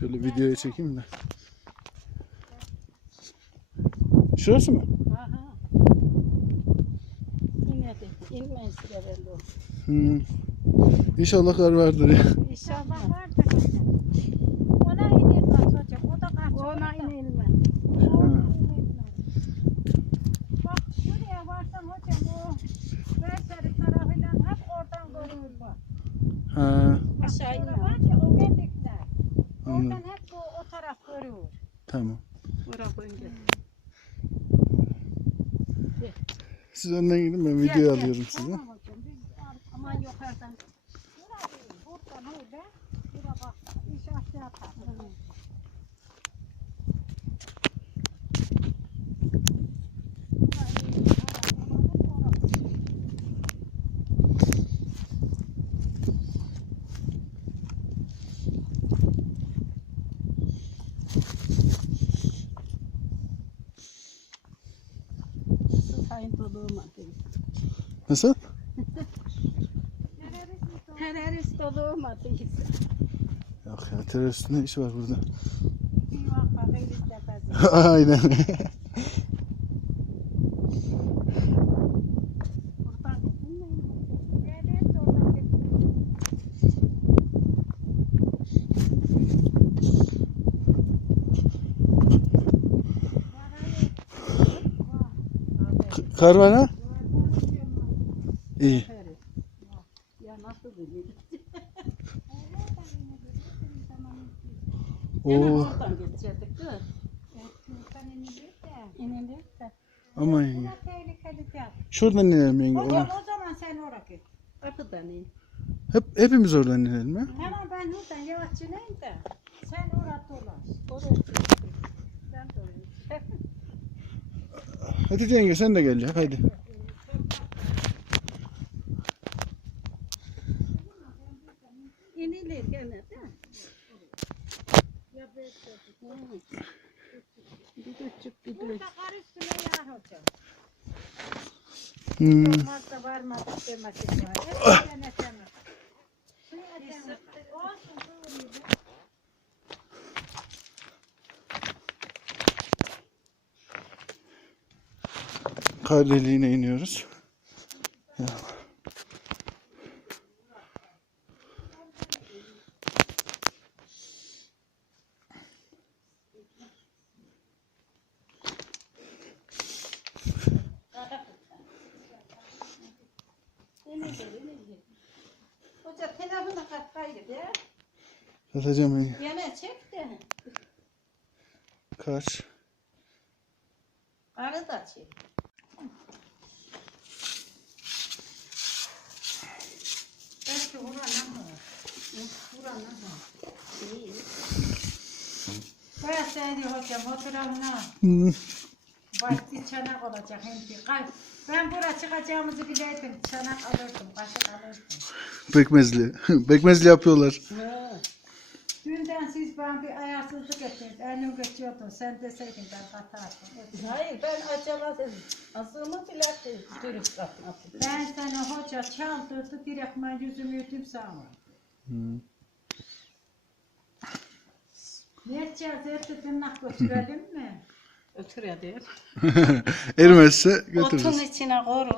Şöyle videoya çekeyim de. Şurası mı? Aha. Süreveli olur. Hmm. İnşallah kar vardır ya. İnşallah. vardır. Ona inilmez hocam. O da kaçıyor. Ona inilme. Ona inilmez. Bak şuraya varsan hocam o Berseri tarafıyla hep oradan görülür bak. Ha, Aşağı şurada inme. var ya o bendikler. Anladım. Oradan hep o, o taraf görülür. Tamam. Bura boyunca. Siz önden gidin ben video Gel, gel. alıyorum size. Tamam hocam. Biz ar- Aman yukarıdan. Burayı buradan öyle. Nasıl? Terörist değil. Yok ya teröristin ne işi var burada? Aynen. Buradan inmeyin. Evet, oradan gittim. K- kar var ha? İyi. Ya nasıl biliyor? Oo. Hemen oradan geçecektik değil mi? Şuradan inilir de. İnilir de. Aman değil. Şuradan inelim yenge. Hocam o zaman sen oraya git. Kapıdan in. Hep, hepimiz oradan inelim ha. Tamam ben buradan yavaşça ineyim de. Sen oraya dolaş. Oraya. Ben oraya. Hadi yenge sen de gel ya hadi. İnilir gene de. Hı. Bir küçük bir Burada büyük. kar üstüne yağ hocam. Hmm. Olmazsa varmadık demesin var. Hep denetemez. Suyu etemez. Olsun suyu. Kar deliğine iniyoruz. Ya. İnilir inilir. Hoca telefonu katkaydı ya. Atacağım yenge. Yine çek de. Kaç? Arı da çek. Mı? İyi. Koyasaydı hocam oturamına. Hmm. Vakti çanak olacak hindi. Kay- Ben buraya çıkacağımızı bileydim. Çanak alırdım, kaşık alırdım. Pekmezli. Pekmezli yapıyorlar. Ha. Dünden siz bana bir ayarsızlık ettiniz. Elim geçiyordu. Sen deseydin ben katardım. Hayır ben acele Azığımı bile dürüst yapmadım. Ben sana hoca çaldırdı. Direktmen yüzümü yutup sana. Hmm. Ne edeceğiz? Eti tırnak götürelim mi? Otur ya diyor. Erimezse götürürüz. Otun içine koru.